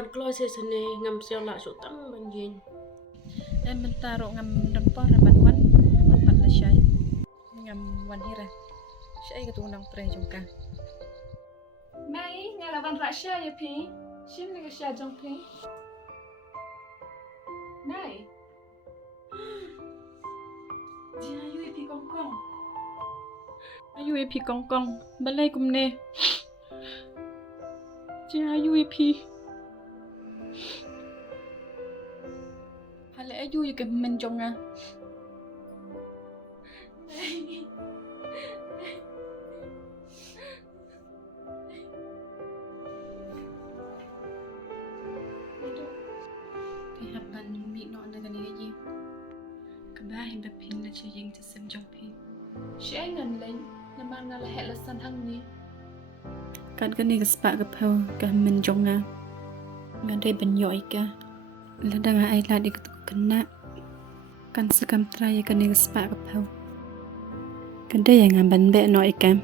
วันกลอยเสสเนงำเสียวละสุตั้งบันยิน Em mình taruh ngam rempah rabat wan pat la syai ngam wan hira syai ka tunang pre jongka Mei nghe là văn rã xe ya Phi Shim ni cái xe trong Phi Mei Chị ayu Phi con ayu ep kong kong balai kumne ji ayu ep hale ayu ke men jonga Pihapan mi no na gani ji kabahin ba pin na chayeng sa sem jong Phi Sẽ ngần lên Là mang nga là hẹn là sân hăng ni kan ka ni ka spa ka phau ka men jonga nga dai ban yoi ka la danga ai la dik tu kana kan sakam trai ka ni ka spa ka phau kan dai nga ban be no ikam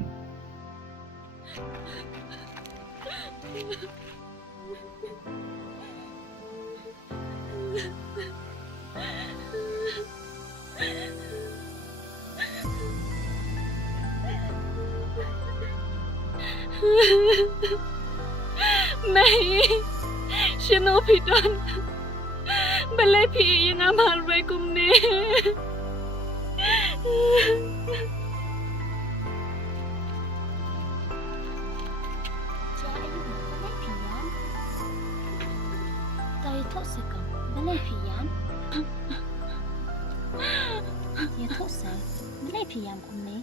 Mei Shano Phi don balai Phi yang amal rai kumne Cha ayu balai pian Tai thok sekam balai pian Ya thok sa balai pian kumne